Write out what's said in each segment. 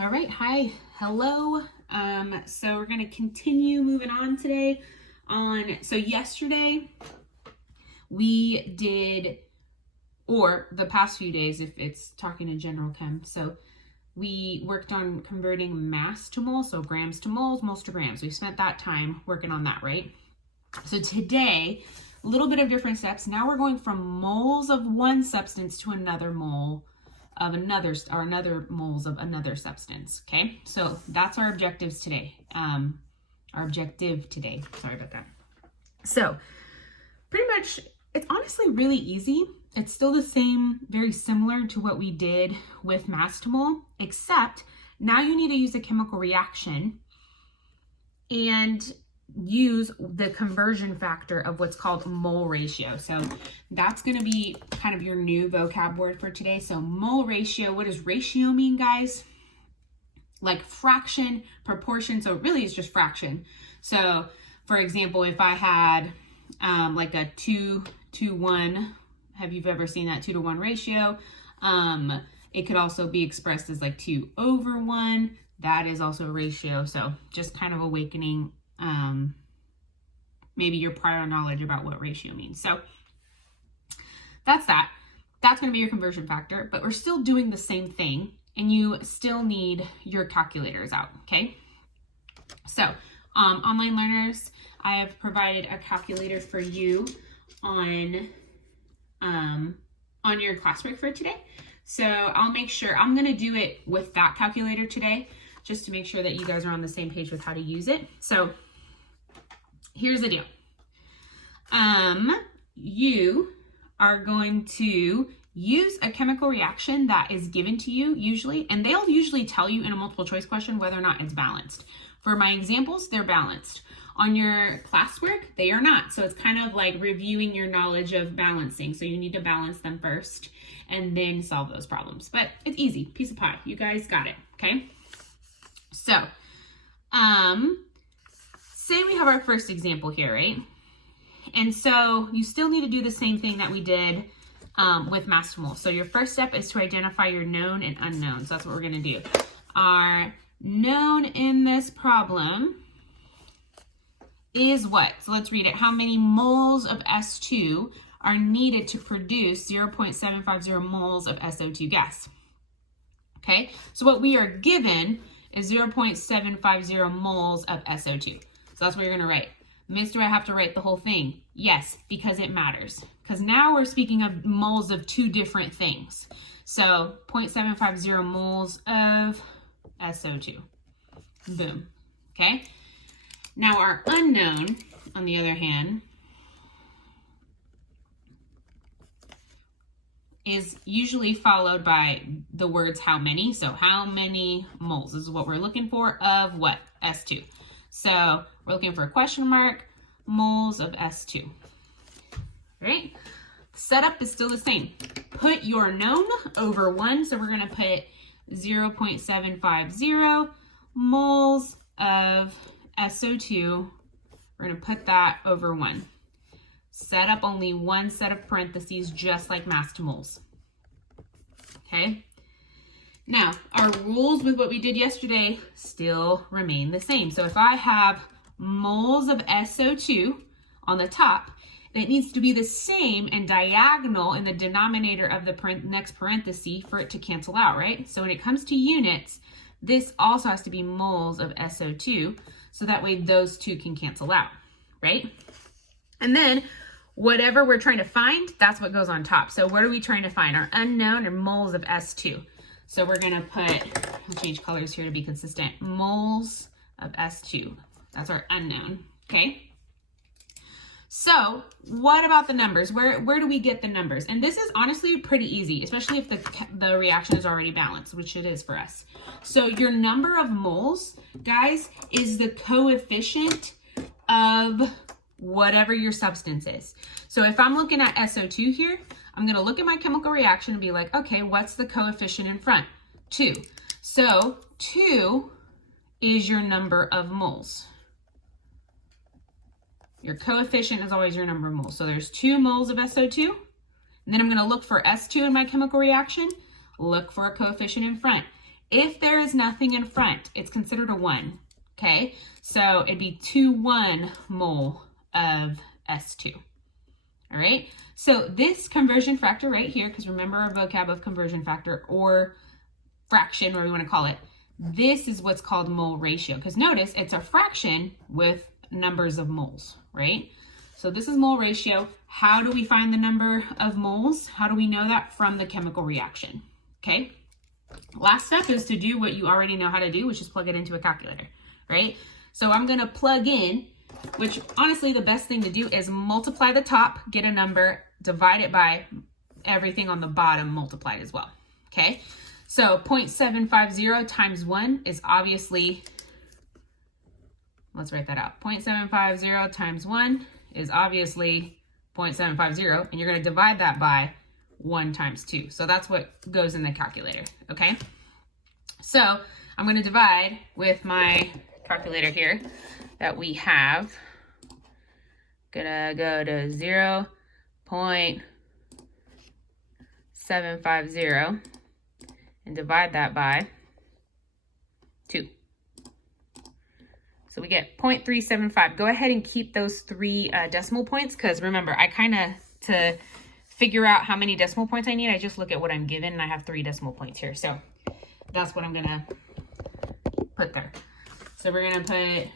All right, hi, hello. So we're gonna continue moving on today so yesterday we did, or the past few days if it's talking in general chem, so we worked on converting mass to moles, so grams to moles, moles to grams. We spent that time working on that, right? So today, a little bit of different steps. Now we're going from moles of one substance to another mole of another, or another moles of another substance. Okay, so that's our objectives today. Our objective today. Sorry about that. So pretty much, it's honestly really easy. It's still the same, very similar to what we did with mass to mole, except now you need to use a chemical reaction and use the conversion factor of what's called mole ratio. So that's going to be kind of your new vocab word for today. So mole ratio, what does ratio mean, guys? Like fraction, proportion. So really it's just fraction. So for example, if I had like a 2-to-1, have you ever seen that 2-to-1 ratio? It could also be expressed as like 2/1. That is also a ratio. So just kind of awakening maybe your prior knowledge about what ratio means. So that's that. That's going to be your conversion factor, but we're still doing the same thing, and you still need your calculators out, okay? So online learners, I have provided a calculator for you on your classwork for today. So I'll make sure, I'm going to do it with that calculator today, just to make sure that you guys are on the same page with how to use it. So here's the deal. You are going to use a chemical reaction that is given to you usually, and they'll usually tell you in a multiple choice question whether or not it's balanced. For my examples, they're balanced. On your classwork, they are not. So it's kind of like reviewing your knowledge of balancing. So you need to balance them first and then solve those problems. But it's easy, piece of pie. You guys got it, okay? So, say we have our first example here, right? And so you still need to do the same thing that we did with mass to mole. So your first step is to identify your known and unknown. So that's what we're gonna do. Our known in this problem is what? So let's read it. How many moles of S2 are needed to produce 0.750 moles of SO2 gas? Okay, so what we are given is 0.750 moles of SO2. So that's what you're gonna write. Miss, do I have to write the whole thing? Yes, because it matters. Because now we're speaking of moles of two different things. So 0.750 moles of SO2. Boom, okay? Now our unknown, on the other hand, is usually followed by the words how many. So how many moles is what we're looking for of what? S2. So we're looking for a question mark, moles of S2. Right? Setup is still the same. Put your known over 1. So we're going to put 0.750 moles of SO2. We're going to put that over 1. Set up only one set of parentheses, just like mass to moles. Okay? Now, our rules with what we did yesterday still remain the same. So if I have moles of SO2 on the top, it needs to be the same and diagonal in the denominator of the next parenthesis for it to cancel out, right? So when it comes to units, this also has to be moles of SO2, so that way those two can cancel out, right? And then whatever we're trying to find, that's what goes on top. So what are we trying to find? Our unknown or moles of S2. So we're gonna I'll change colors here to be consistent. Moles of S2, that's our unknown, okay? So what about the numbers? Where do we get the numbers? And this is honestly pretty easy, especially if the reaction is already balanced, which it is for us. So your number of moles, guys, is the coefficient of whatever your substance is. So if I'm looking at SO2 here, I'm gonna look at my chemical reaction and be like, okay, what's the coefficient in front? 2. So 2 is your number of moles. Your coefficient is always your number of moles. So there's 2 moles of SO2. And then I'm going to look for S2 in my chemical reaction. Look for a coefficient in front. If there is nothing in front, it's considered a 1, okay? So it'd be 2,1 mole of S2, all right? So this conversion factor right here, because remember our vocab of conversion factor or fraction, whatever you want to call it, this is what's called mole ratio, because notice it's a fraction with numbers of moles, right? So this is mole ratio. How do we find the number of moles? How do we know that? From the chemical reaction, okay? Last step is to do what you already know how to do, which is plug it into a calculator, right? So I'm gonna plug in, which honestly the best thing to do is multiply the top, get a number, divide it by everything on the bottom multiplied as well, okay? So 0.750 times 1 is obviously, let's write that out. 0.750 times 1 is obviously 0.750, and you're gonna divide that by 1 times 2. So that's what goes in the calculator, okay? So I'm gonna divide with my calculator here that we have. Gonna go to 0.750 and divide that by 2. So we get 0.375. Go ahead and keep those 3 decimal points, because remember, I kind of, to figure out how many decimal points I need, I just look at what I'm given, and I have 3 decimal points here. So that's what I'm gonna put there. So we're gonna put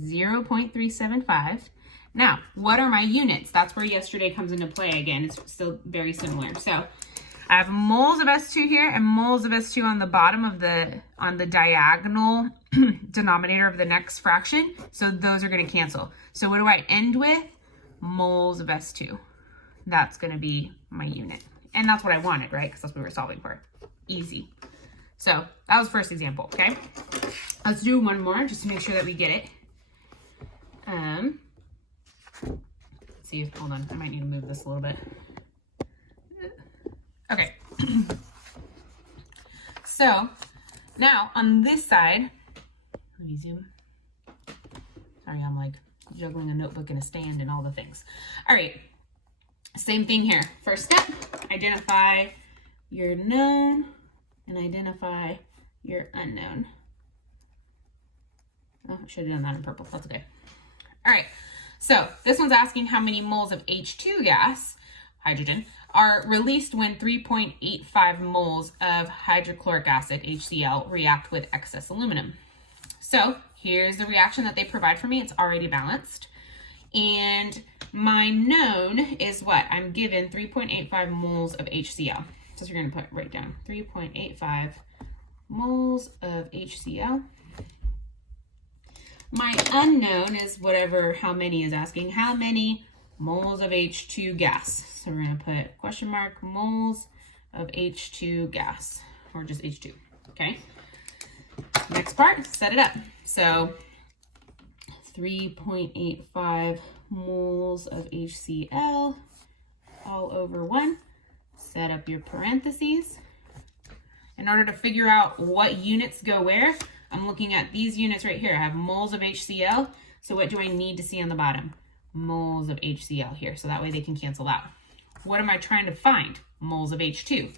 0.375. Now, what are my units? That's where yesterday comes into play again. It's still very similar. So I have moles of S2 here and moles of S2 on the bottom of on the diagonal denominator of the next fraction. So those are gonna cancel. So what do I end with? Moles of S2. That's gonna be my unit. And that's what I wanted, right? Because that's what we were solving for. Easy. So that was first example, okay? Let's do one more just to make sure that we get it. Let's see if, hold on, I might need to move this a little bit. Okay. So now on this side, let me zoom. Sorry, I'm like juggling a notebook and a stand and all the things. All right. Same thing here. First step, identify your known and identify your unknown. Oh, I should have done that in purple. That's okay. All right. So this one's asking how many moles of H2 gas, hydrogen, are released when 3.85 moles of hydrochloric acid, HCl, react with excess aluminum. So here's the reaction that they provide for me. It's already balanced. And my known is what? I'm given 3.85 moles of HCl. So we're going to write down 3.85 moles of HCl. My unknown is whatever, how many is asking. How many moles of H2 gas? So we're going to put question mark moles of H2 gas, or just H2, okay? Next part, set it up. So 3.85 moles of HCl all over 1. Set up your parentheses. In order to figure out what units go where, I'm looking at these units right here. I have moles of HCl. So what do I need to see on the bottom? Moles of HCl here. So that way they can cancel out. What am I trying to find? Moles of H2.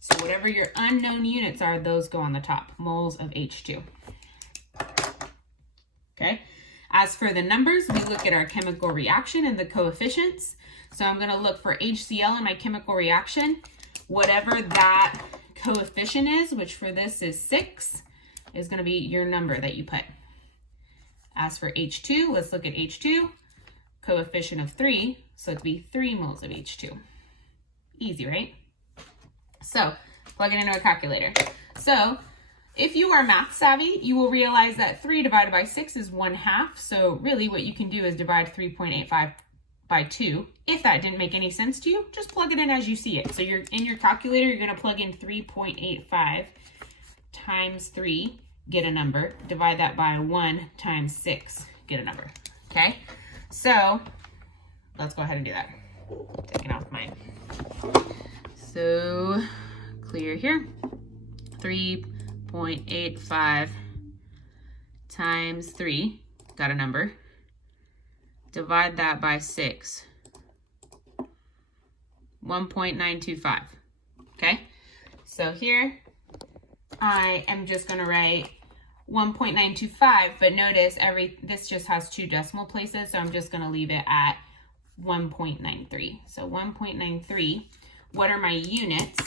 So whatever your unknown units are, those go on the top. Moles of H2. Okay. As for the numbers, we look at our chemical reaction and the coefficients. So I'm going to look for HCl in my chemical reaction. Whatever that coefficient is, which for this is 6, is going to be your number that you put. As for H2, let's look at H2. Coefficient of 3, so it'd be 3 moles of H2. Easy, right? So plug it into a calculator. So if you are math savvy, you will realize that 3 divided by 6 is 1/2. So really what you can do is divide 3.85 by 2. If that didn't make any sense to you, just plug it in as you see it. So you're in your calculator, you're going to plug in 3.85 times 3, get a number. Divide that by 1 times 6, get a number. Okay? So let's go ahead and do that. Taking off mine. So clear here. 3.85 times 3, got a number. Divide that by 6. 1.925. Okay? So here I am just going to write 1.925, but notice this just has 2 decimal places, so I'm just going to leave it at 1.93. So 1.93. What are my units?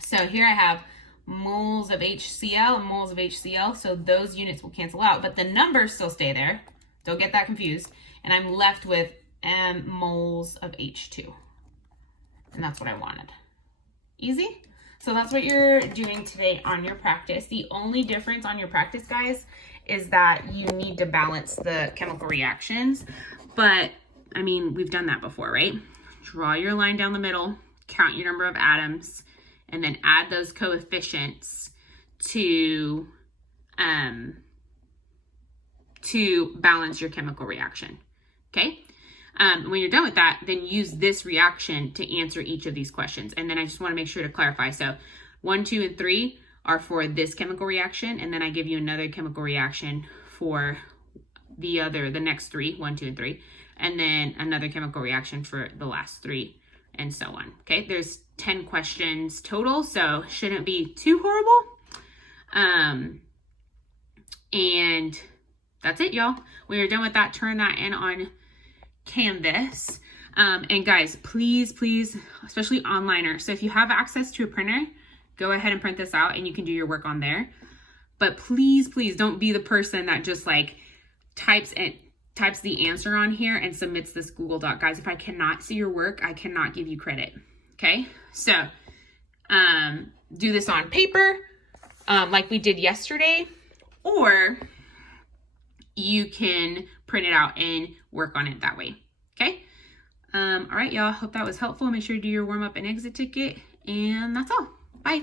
So here I have moles of HCl and moles of HCl, so those units will cancel out, but the numbers still stay there. Don't get that confused. And I'm left with moles of H2. And that's what I wanted. Easy? So that's what you're doing today on your practice. The only difference on your practice, guys, is that you need to balance the chemical reactions. But, I mean, we've done that before, right? Draw your line down the middle, count your number of atoms, and then add those coefficients to balance your chemical reaction, okay? When you're done with that, then use this reaction to answer each of these questions. And then I just want to make sure to clarify. So 1, 2, and 3 are for this chemical reaction, and then I give you another chemical reaction for the next 3, 1, 2, and 3, and then another chemical reaction for the last 3, and so on. Okay, there's 10 questions total, so shouldn't be too horrible. And that's it, y'all. When you're done with that, turn that in on Canvas. And guys, please, especially onliner. So if you have access to a printer, go ahead and print this out and you can do your work on there. But please don't be the person that just like types the answer on here and submits this Google Doc. Guys, if I cannot see your work, I cannot give you credit. Okay? So do this on paper, like we did yesterday, or you can print it out and work on it that way. Okay? All right, y'all. Hope that was helpful. Make sure you do your warm up and exit ticket. And that's all. Bye.